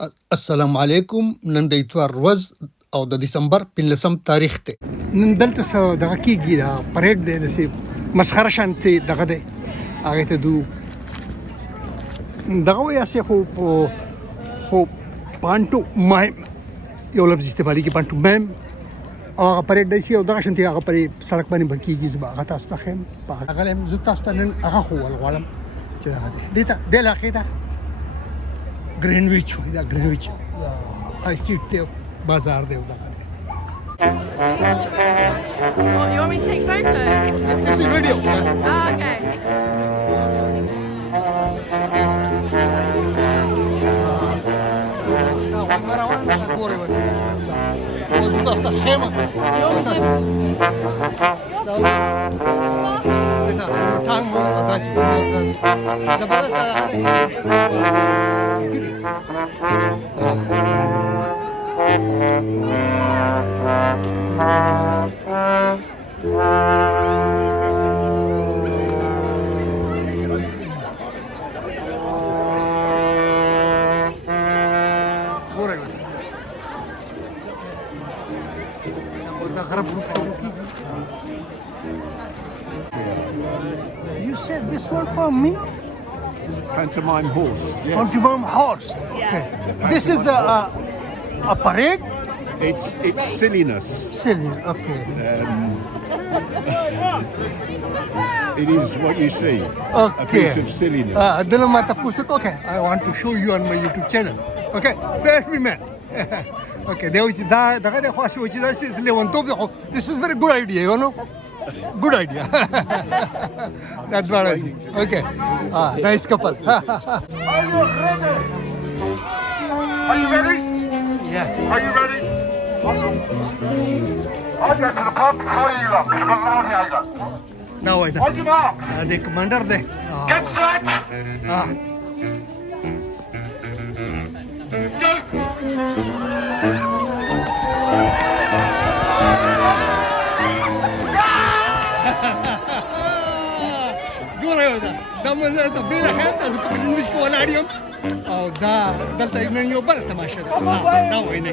السلام علیکم. نن د اتوار ورځ او د دسمبر 15 تاریخ ته نن دلته څه دغه کېږي دا پریډ دی داسې مسخره شانتې دغه دی هغې ته دو دغه وایي خو پانټومایم یو لفظ استفاده کېږي پانټومایم او هغه پریډ دی چې یو دغه شانتې هغه پرې سړک باندې به کېږي. زه به هغه تاسو ته ښیم هغه زه تاسو ته نن هغه ښوول غواړم چې دغه دی دې ته دې علاقې ته Greenwich وایي دا Greenwich هائی سټریټ دی بازار دی دغه دی. What, you want me to take photos? This is video. Oh, okay. You said this one for me? Pantomime horse. Yes. Pantomime horse. Okay. This is a parade? It's silliness. Silly. Okay. It is what you see. Okay. A piece of silliness. Okay. I want to show you on my YouTube channel. Okay. Bear with me. Okay. This is very good idea, you know. Good idea. That's what I think. Okay. Nice couple. Are you ready? Yeah. Are you ready? I'll get to the pub before you lot, because I'm alone here. Now I On your marks. the commander there. Get set. Go. دا مزه ته بیره خیر تاسو په ګرینویچ کې ولاړ یم او دا دلته نن یو بله تماشه ده دا وایي نه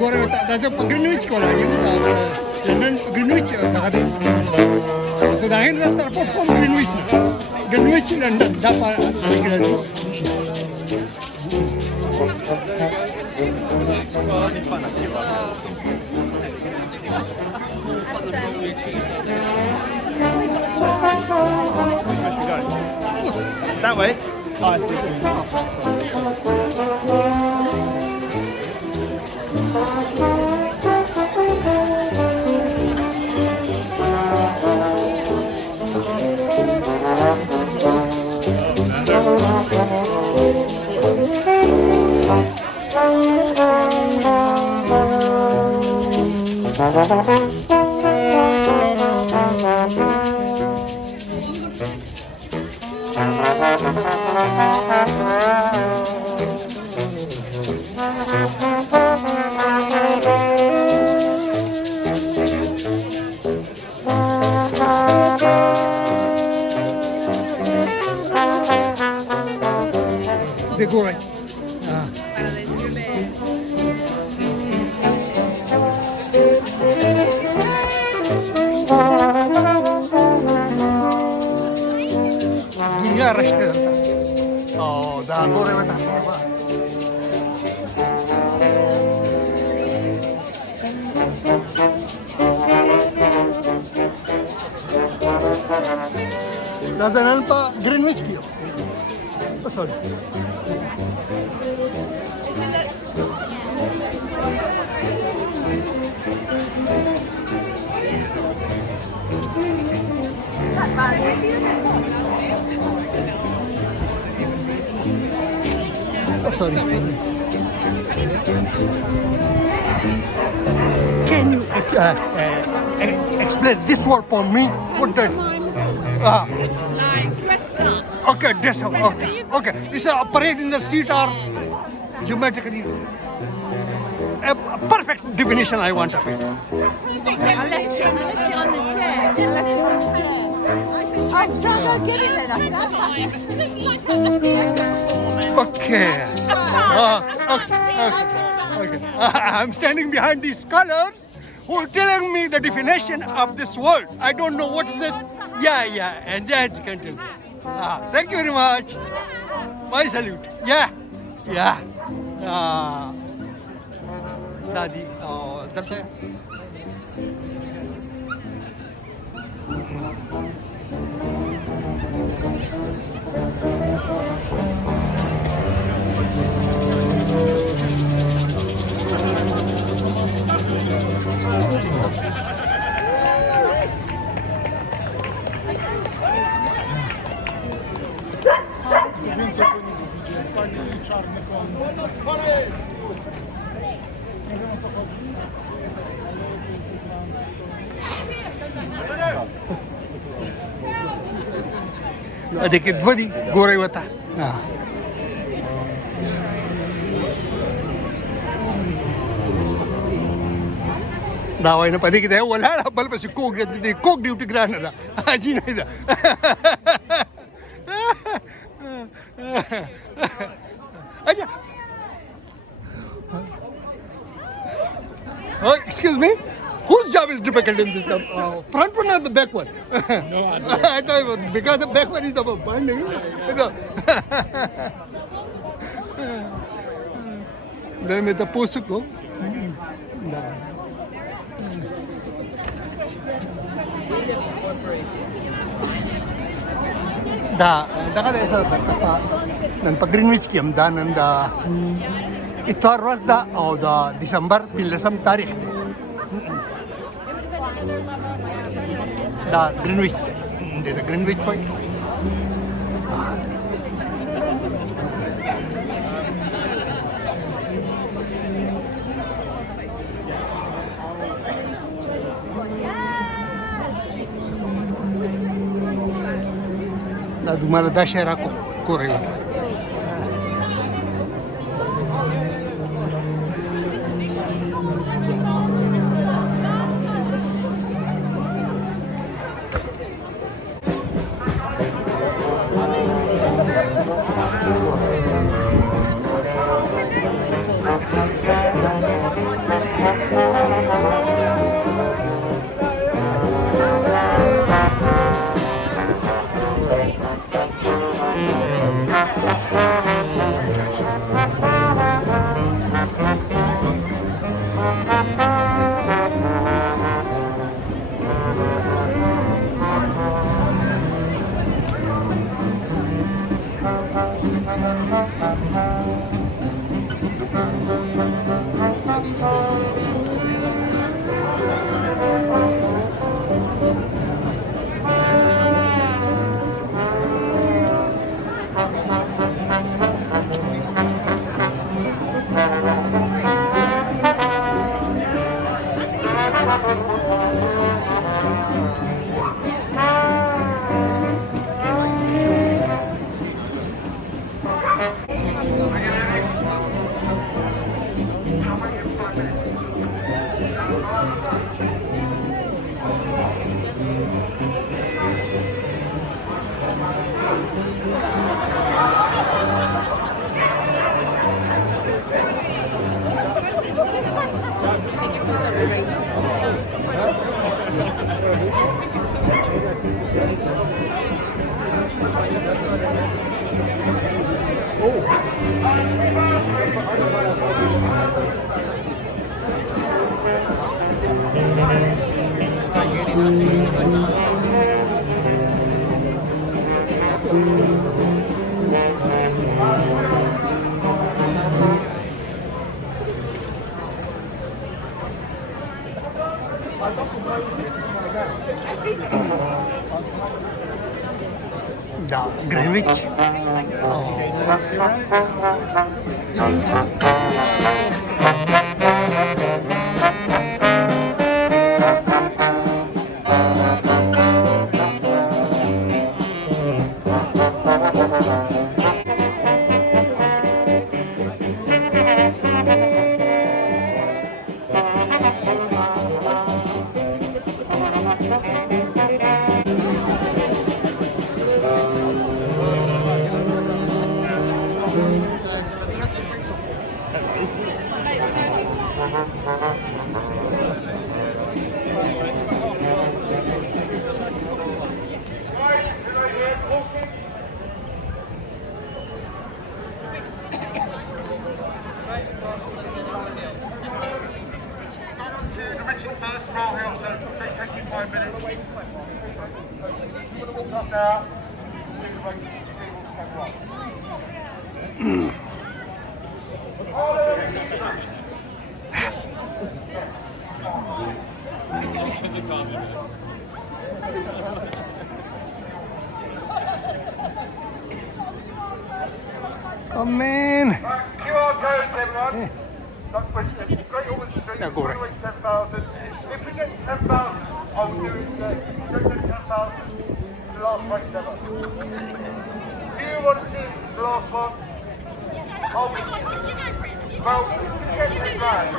ګوره دا زه په ګرینویچ کې ولاړ یم لندن ګرینویچ دغه دی زه د هند نه تر کوم ګرینویچ نه ګرینویچ لندن دا په کې راځي. That way. They go right. دنیا رشته دلته او دا ګورې ورته دا د نن په ګرینویچ کې سوري sorry. Can you explain this word for me? What the? Like dress up. Okay, dress up. Okay, okay. It's a parade in the street or geometrically. A perfect definition I want of it. I left you on the chair. I'm trying to get it then. Okay. Okay. I'm standing behind these scholars who are telling me the definition of this word. I don't know what's this. Yeah. And that you can tell me. Thank you very much. My salute. Yeah. Daddy. That's it. Więcej po niego widziałem. Pani czarny koń. Nie wiem o co chodzi. ಅದಕ್ಕೆ ಧ್ವನಿ ಗೋರ ಇವತ್ತ Dawai na panig ito, wala na pala pa si Cook di utigrana na. Aji na ito. Aja. Oh, excuse me? Whose job is difficult in this? The front one or the back one? No, I thought it was because the back one is about binding. Then with the post ko. Da kada isa ta nan pa Greenwich ki amdan nan da itar ras da او da December bilasam tarikh de da Greenwich de Greenwich point La dumala da shera ko koreyota Da Greenwich. Oh man. QR codes, everyone. Great Ormond Street, Yeah, go right. 10,000. If we get 10,000, I'll do it. Go get 10,000. It's the last race ever. Do you want to see the last one? Well, if we get 10 grand,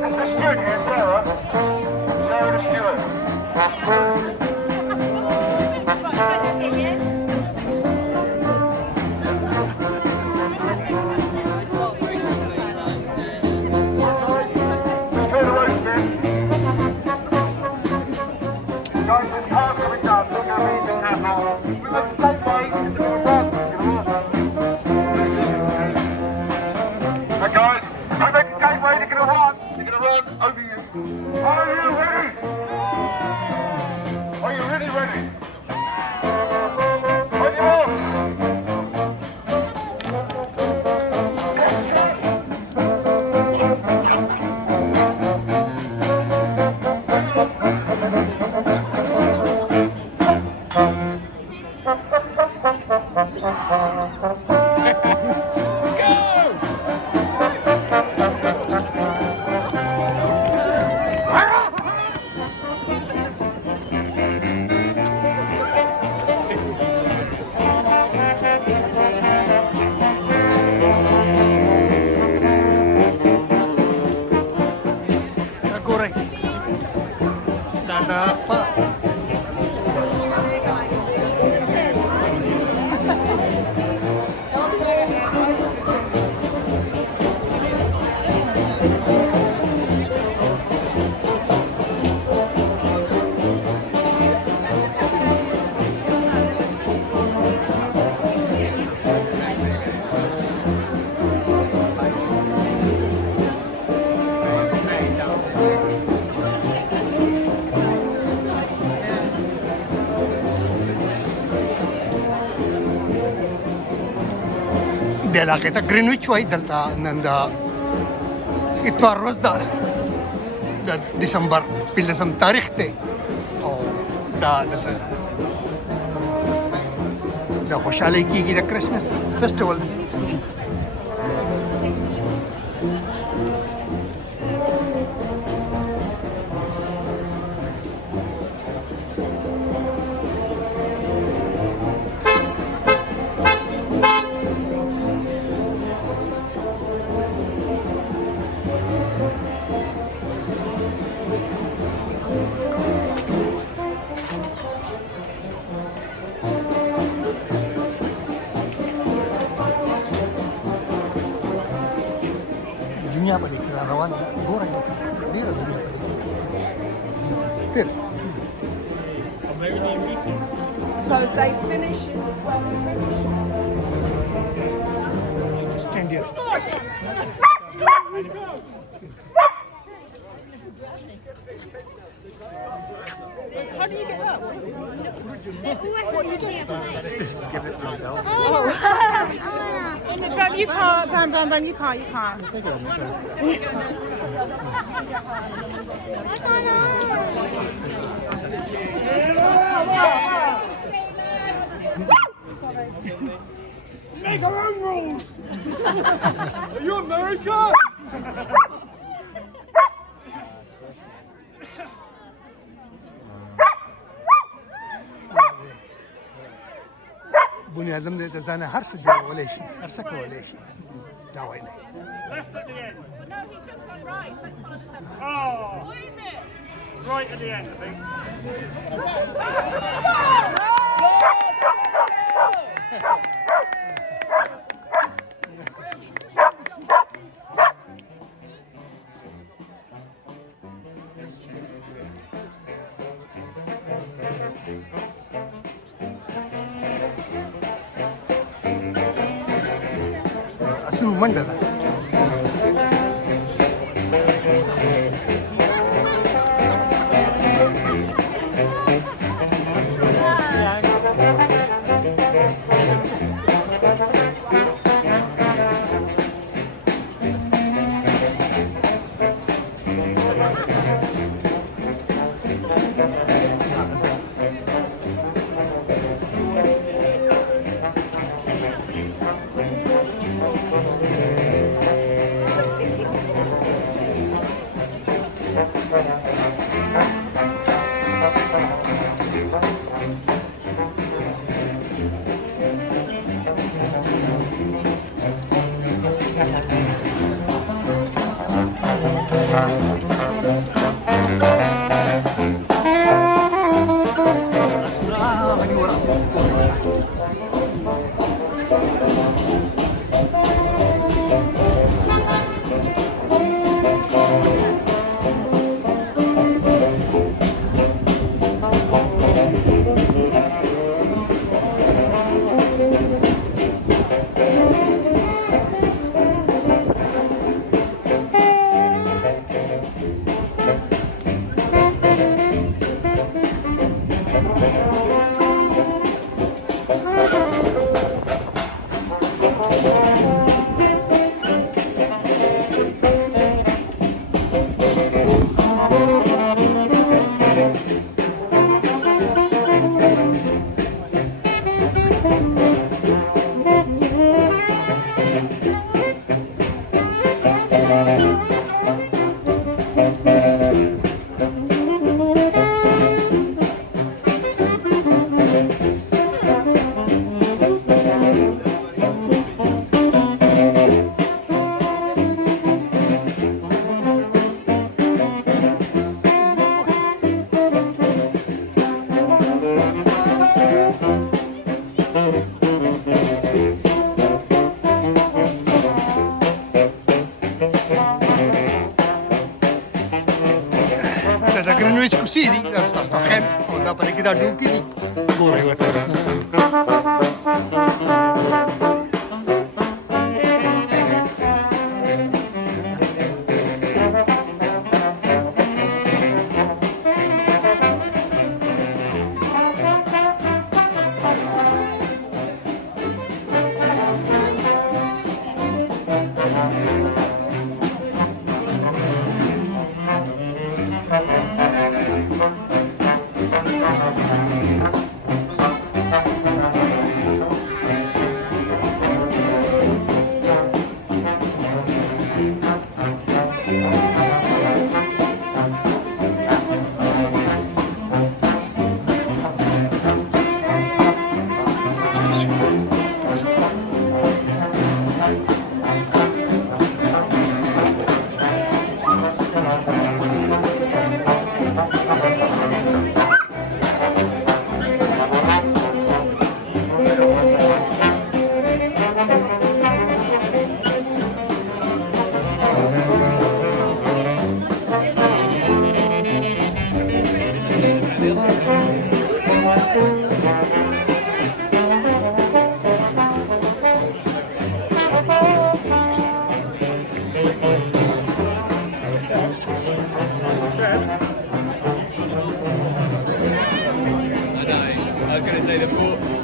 there's a steward here, Sarah. Sarah the steward. Clear the road, man. Guys, there's cars coming down, so we're going to be careful. We've got the gateway. We're going to run. Hey guys, we make the gateway. They're going to run. They're going to run over you. Are you ready? Are you really ready? On your marks. Correct. Dada pa. Bela kita Greenwich way dalta nanda itwar was da December pilasam tarikh te oh da خوشحالی کیږي د کرسمس فیسټیول دنیا په دې کې روانه ده ګوره ډېره دنیا په دې کې ډېر So they finish in, well, finish. stand here How do you get that? What are you doing? just give it to yourself In the front You can't, Bam, you can't. Make our own rules! Are you American? بني آدم دې د ځانه هر څه جوړولی شي هر څه کولی شي دا وایي نه Left at the end. No, he's just gone right. Oh, What is it? right at the end, I think. اصل منډه ده د ګرینویچ کوڅې دي تاسو خیم او دا په دې کې دا ډوبکې دي ګورئ ورته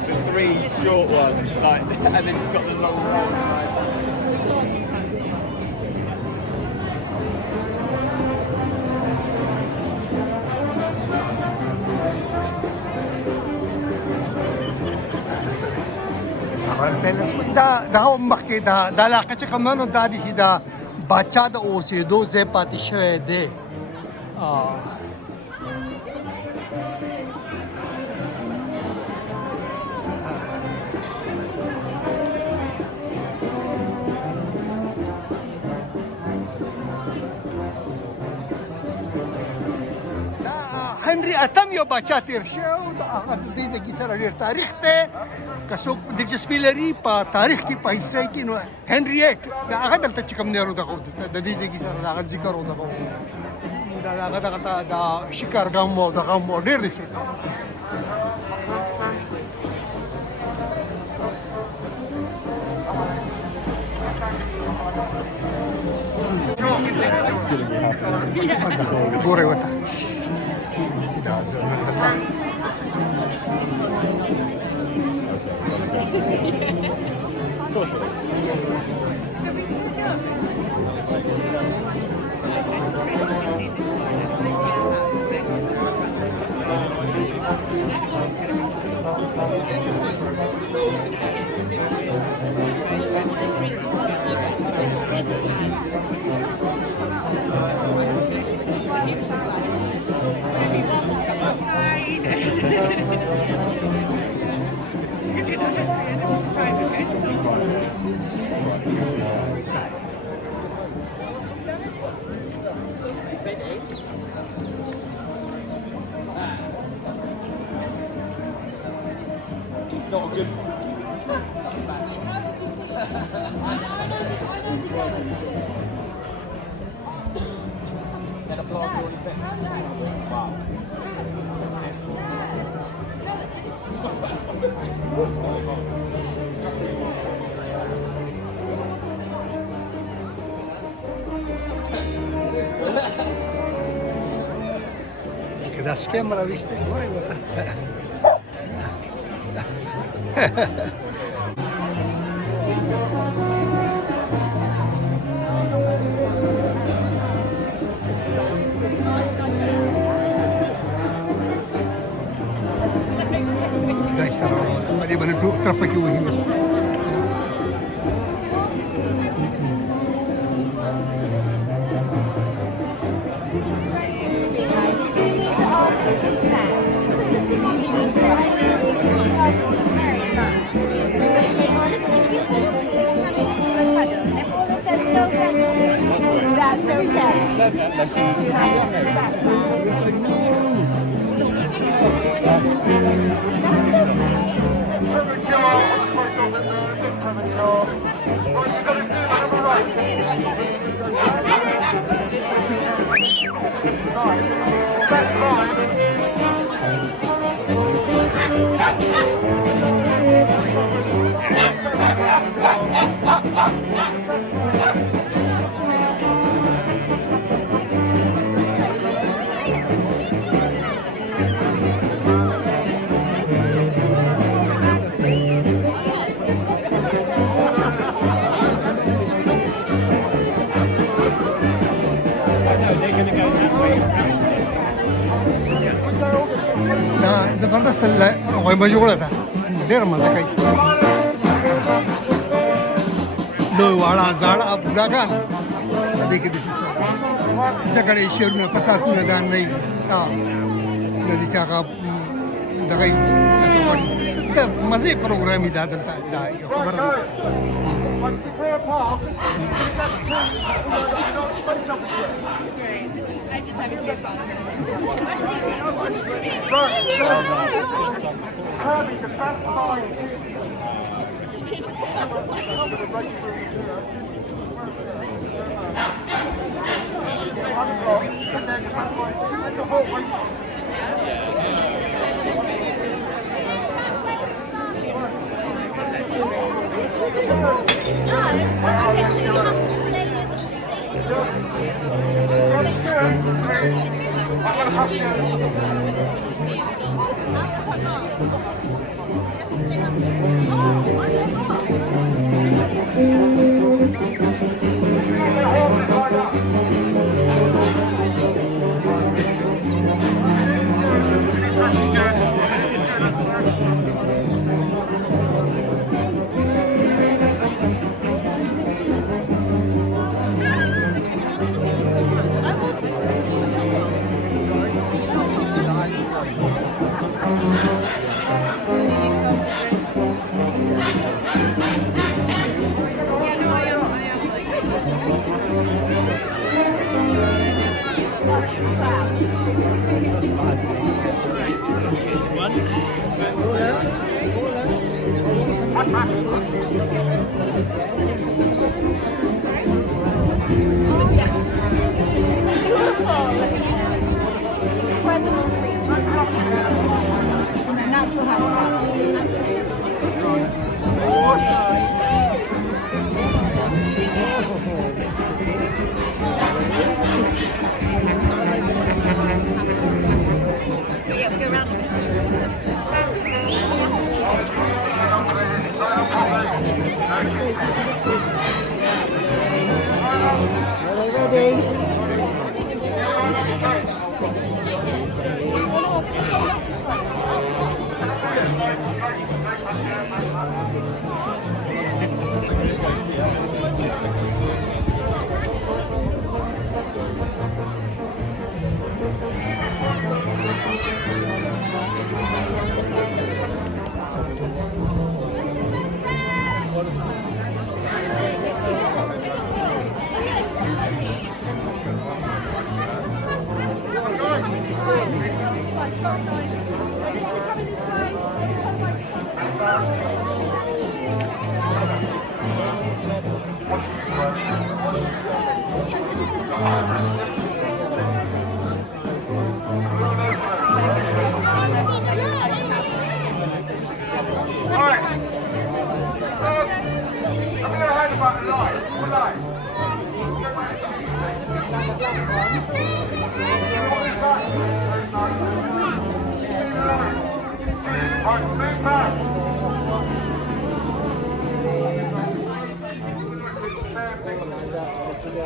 The three short ones, like, and then you've got the long one. پیلس وایي دا مخکې دا علاقه چې کوم نو دا دي چې دا بادشاه د اوسېدو ځای پاتې شوی دی. هنري اتم یو بادشاه تیر شو د هغه د دې ځای سره ډېر تاریخ دی. که څوک دلچسپي لري په تاریخ کې په هسټرۍ کې نو هنري ایټ د هغه دلته چې کوم دی نو دغه د دې ځای سره د هغه ذکر او دغه د شکارګاه مو دغه مو ډېر دی شي. ګورئ ورته دا زموږ دلته که دا سپیم راویستی ګورئ ورته دای سره په دې باندې ټوپ ترپه کې وهي اوس That's okay. زبردست غویمه جوړه ده ډېره مزه کوي لوی واړه زاړه بوډاګان په دې کې داسې څه جګړې شعرونه فسادونه دا نه وي د دې چې هغه دغه د مزې پروګرام یې دا دلته دا یو خبره ده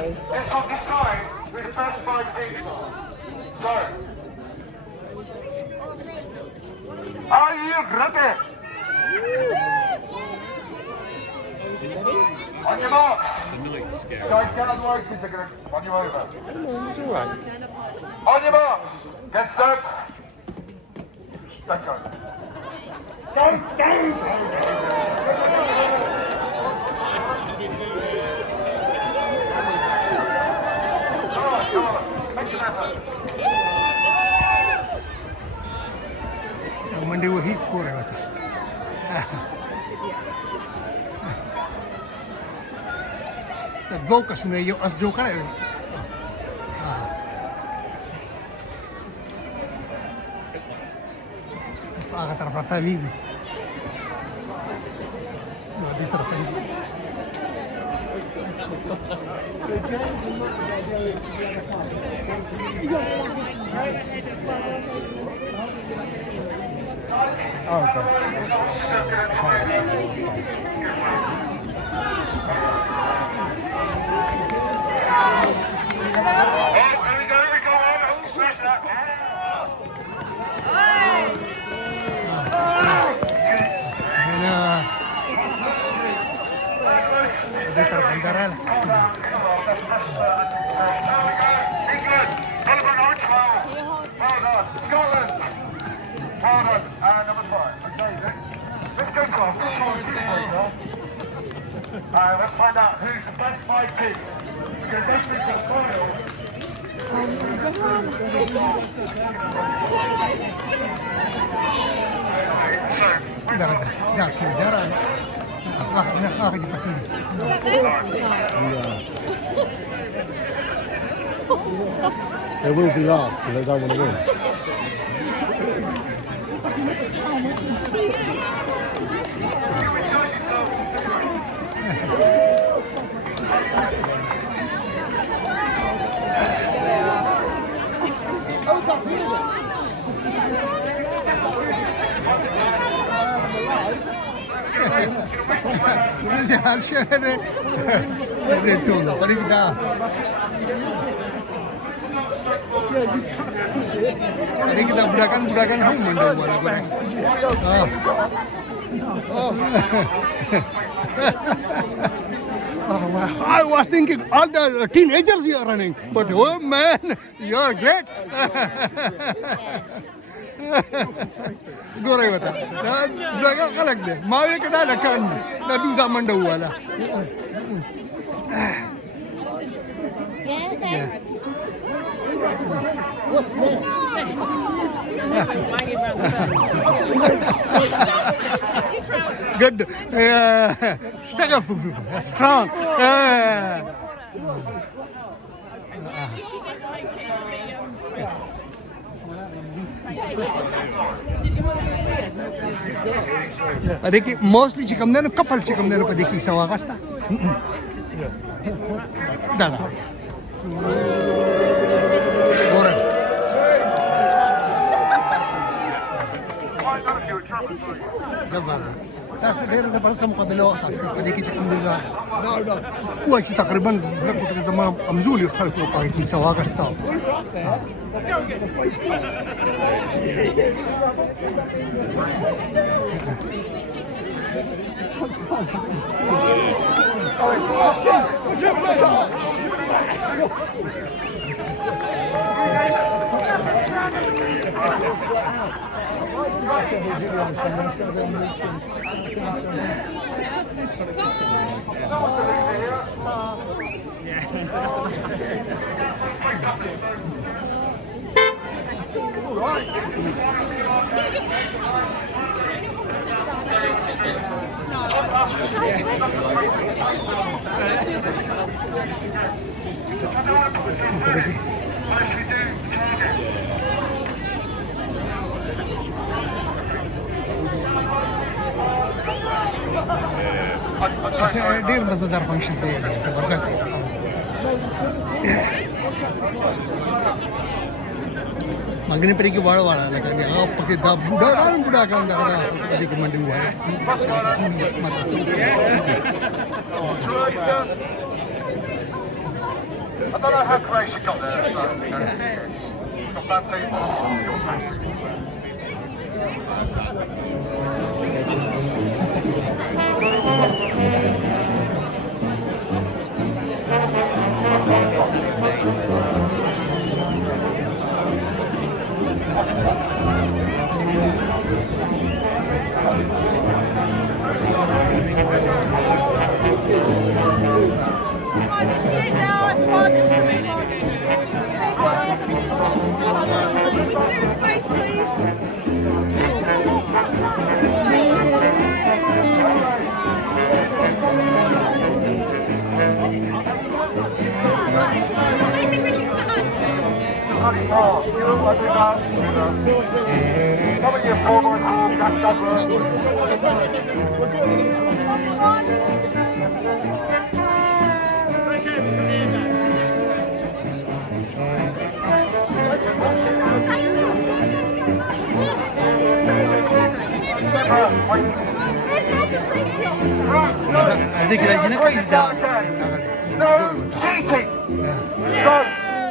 This will decide who the first 5 teams are. So, are you ready? On your marks. Guys, get on the way because they're going to run you over. On your marks. Get set. Don't go. Monday वही हो रहा था दो कसम है ये अस जो खड़ा है आगे तरफ आता नहीं भी आगे तरफ Let's find out who's the best 5 teams. Because this is the final. They will be last because they don't want to win. kita budakan hau mandau mana goreng. I was thinking all the teenagers here running, but oh man, you're great. Goreng bata. Budakan kalag deh. Mawe kena lakan. Na duda mandau wala. Yeah. What's this? Good. Strong. देखिए mostly chicken देना couple chicken देना पर देखिए सवा कस्ता दादा गोरन Quite none of you are trouble, sorry. تاسو ډېر زبردست مقابله وکړه په دې کې چې کوم دا کوه چې تقریبا زه زما امزولي خلکو په کې څه واغستا ډېر مزدار فنکشن دی زبردست مګنی پرې کې واړه واړه لکه هغه پکې دا بوډا کان دا دې کې منډي وایي I don't know how Croatia got there, but got bad people. Some of your former gas cover. No cheating! So,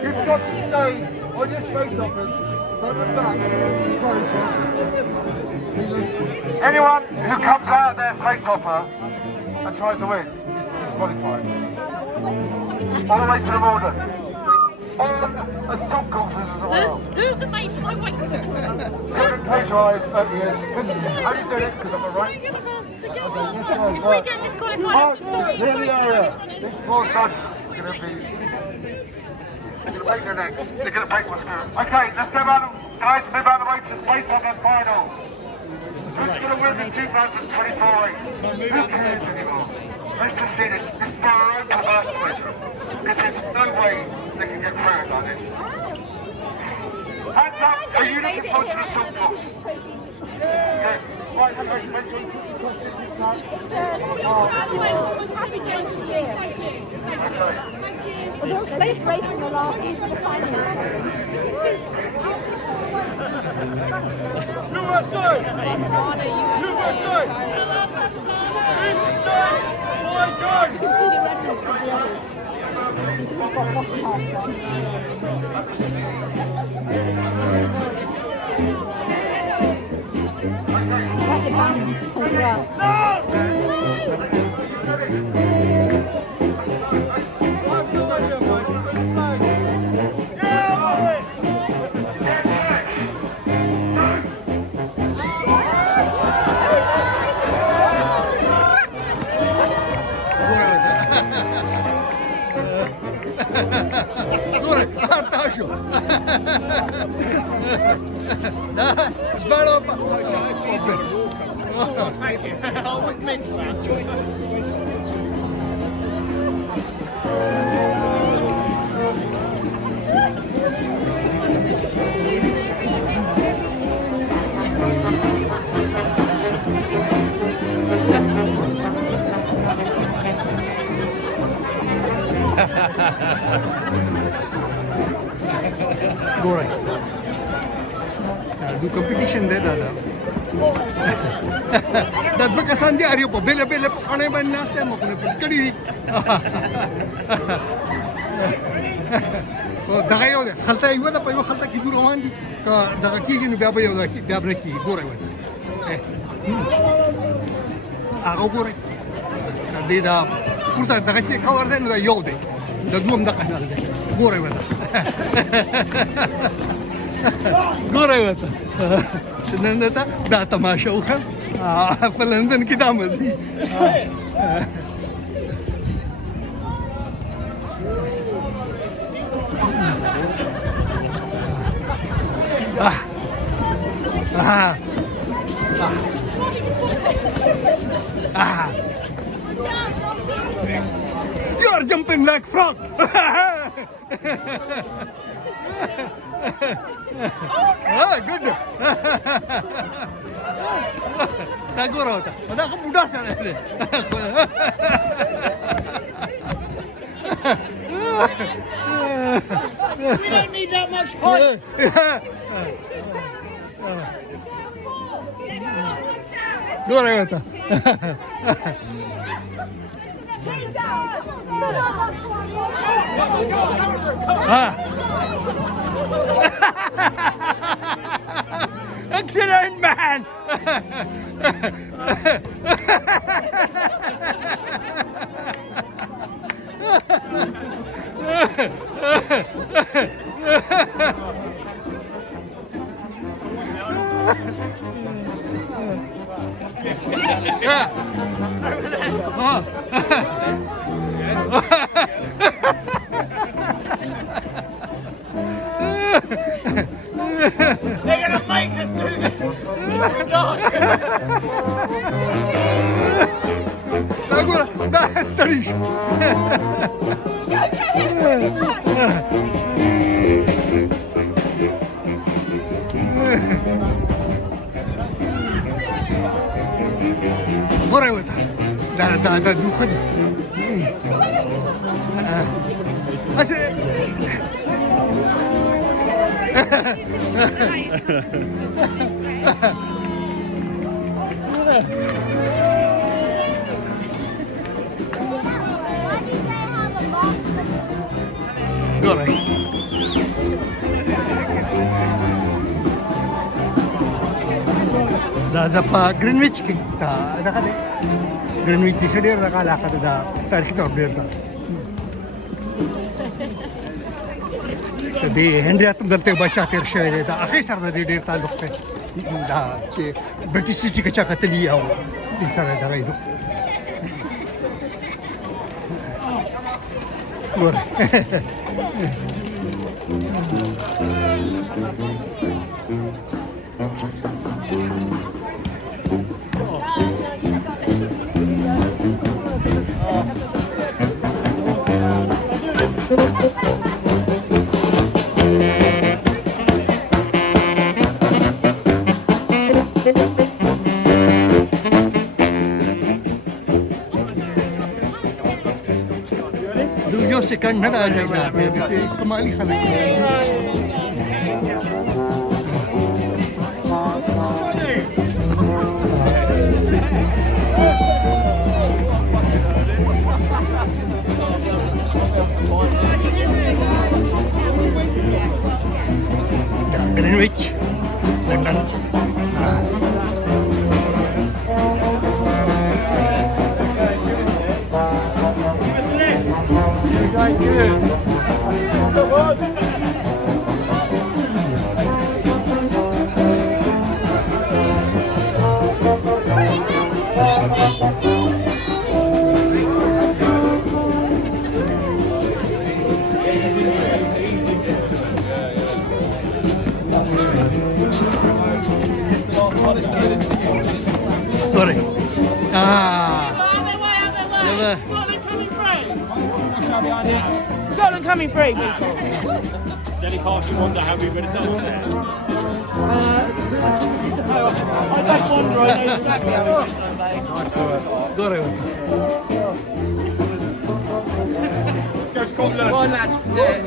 you've got to stay on your space offers, front and back, anyone who comes out of their space offer and tries to win, disqualified. All the way to the border. On assault courses as well. Who's the mate for my weight? Children close your eyes, 30 years. How do you do it? Because I'm alright. If we get disqualified, I'm sorry. Here we are. These four sons are going to be... They're going to break their necks. They're going to break what's going. Okay, let's go out, guys. Move out of the way for the space on that final. Who's going to win the 2024 race? Who cares anymore? Let's just see this. This is for our own perverse pleasure. Because there's no way they can get through like this. Hands up. Are you looking forward to the assault course? Yeah. Right, okay, make sure you put your questions in touch. Okay. Although space racing will last for the final. USA! USA! ګورئ دا د کمپټیشن دی دا دا دوه کسان دي هر یو په بېله بېله پخوانۍ باندې ناست دی مخونه پټ کړي دي خو دغه یو دی خلطه یوه ده په یوه خلطه کې دوی روان دي که دغه کېږي نو بیا به یو بیا به نه کېږي ګورئ ورته هغه وګورئ د دې دا پورته دغه چې کور دی نو دا یو دی د دویم دغه حال دی ګورئ ورته ګورئ ورته نن ته دا تماشه وکړه په لندن کې دا مزي You are jumping like frog. Oh, good. دا ګوره ورته دا خو بوډا سړی دی We don't need that much height. ګوره ورته Excellent, man! They're going to make us do this. We're done. دا ستړي شو ګورئ ورته دا دوخه دي هسې ګورئ دا زه په ګرینویچ کې دغه دی ګرینویچ دې څه ډېر دغه علاقه ده دا تاریخي طور ډېر ده د هنري اتم دلته یو بچا تېر شوی دی د هغې سره د دې ډېر تعلق دی دا چې برټش چې که چا کتلي او دې سره دغه یې ګورئ یو سکند نه راځي دا دې کمالي خلک Greenwich, London. Sorry. Scotland coming free, people. Does any part of you wonder how we would have done that? I don't wonder, I know exactly how we would have done, Go ahead. Let's go Scotland. Go on, lads. Do it.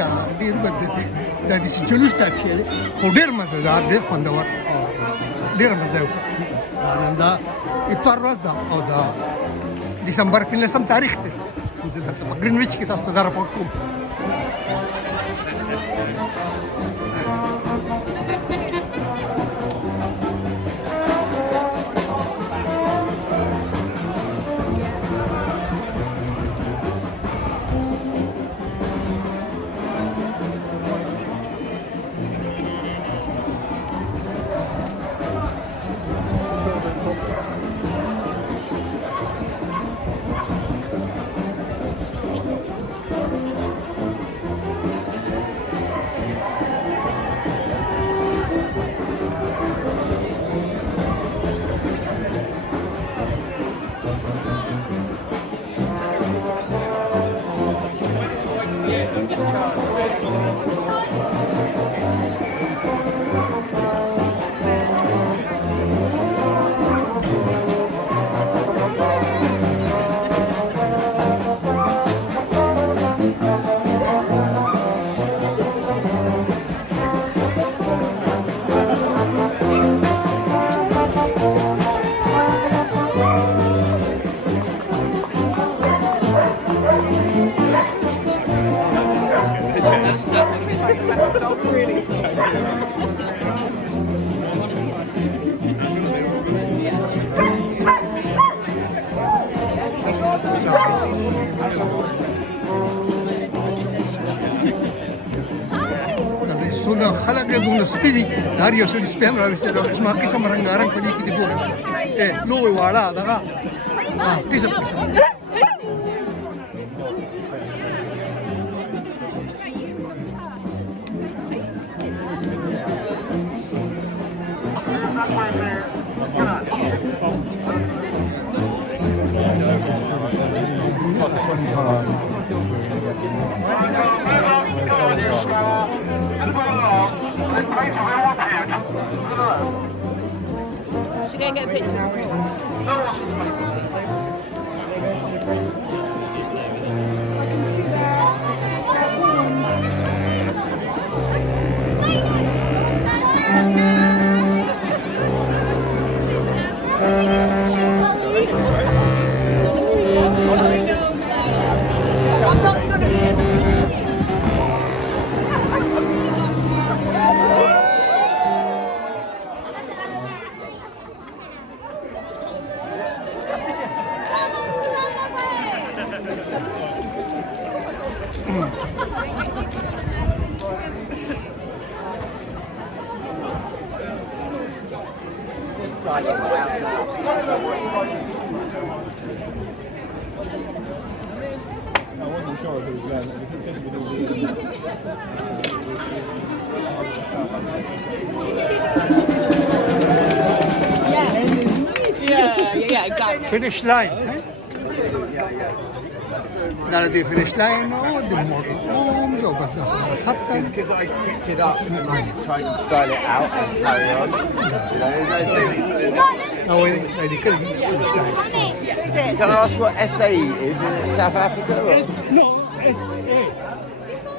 دا ډېر بد داسې دا داسې جلوس ټایپ شی دی خو ډېر مزهدار ډېر خوندور او ډېره مزه یې وکړه نن دا اتوار ورځ ده او د ډسمبر 15 تاریخ دی زه دلته په ګرینویچ کې تاسو ته دا راپورټ کوم څونه خلک یې دومره سپي دي هر یو سړي سپي هم راویستی دا زما قسم رنګارنګ په دې کې دي ګوره لوی واړه دغه قسم قسم Should go and get a picture. Yeah, exactly. Finish line. Now the finish line or the model forms or bas because I picked it up and I tried to style it out and carry on. No, I can't finish line. Can I ask what SA is? Is it South Africa? Or? No, SA.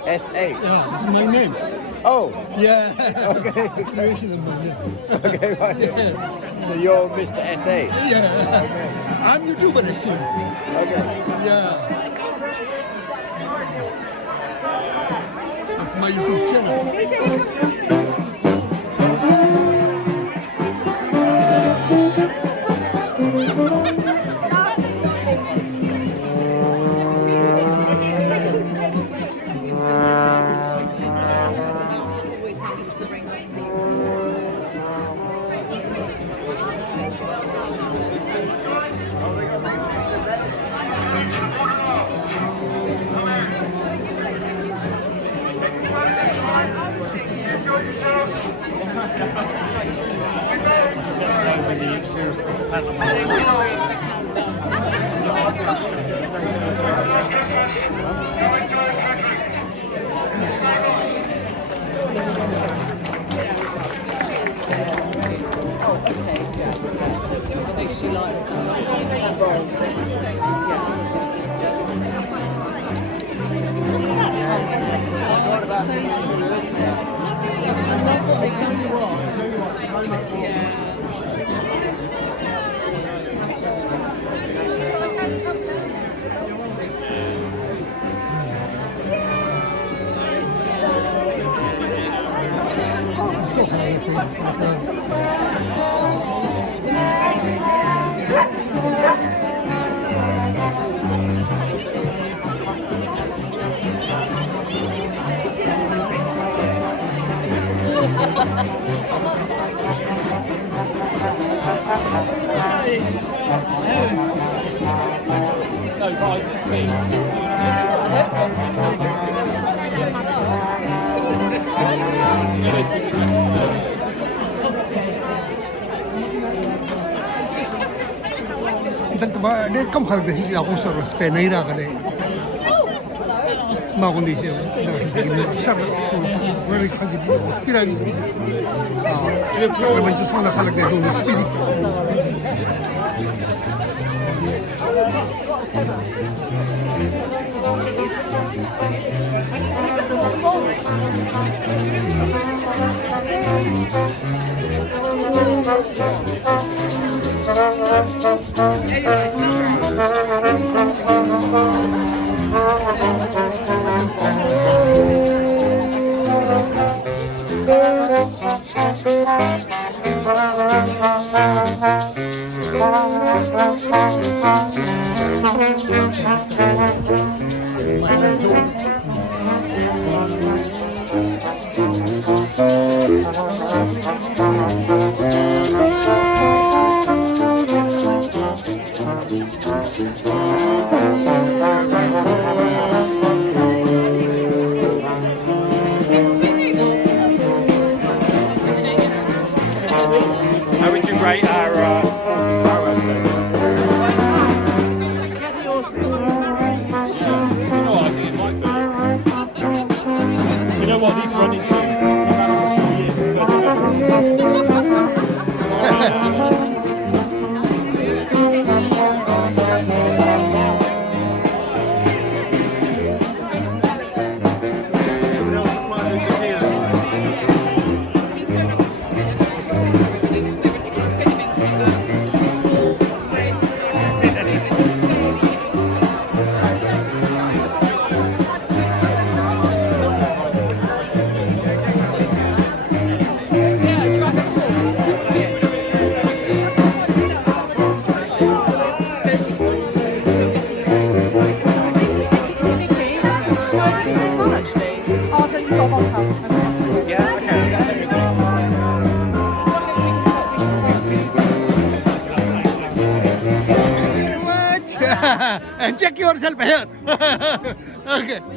SA? Yeah, this is my name. Oh. Yeah. Okay. Creation of my name. Okay, right. Yeah. So you're Mr. SA? Yeah. Okay. I'm YouTuber actually. Okay. Yeah. That's my YouTube channel. دلته به ډېر کم خلک د هغو سره سپینۍ راغلی ما غوندې چې اکثر وړې ښځې سپي راویستي تقریبا چې څومره خلک دی ټول سپي دي Check yourself here. Okay. Do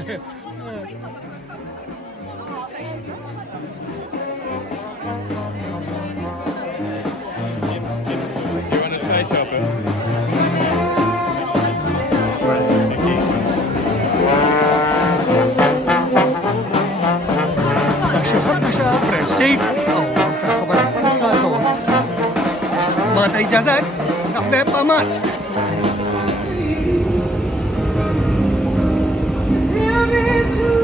you want a space opera? Mata ijazat, nakde pamat. Tell me to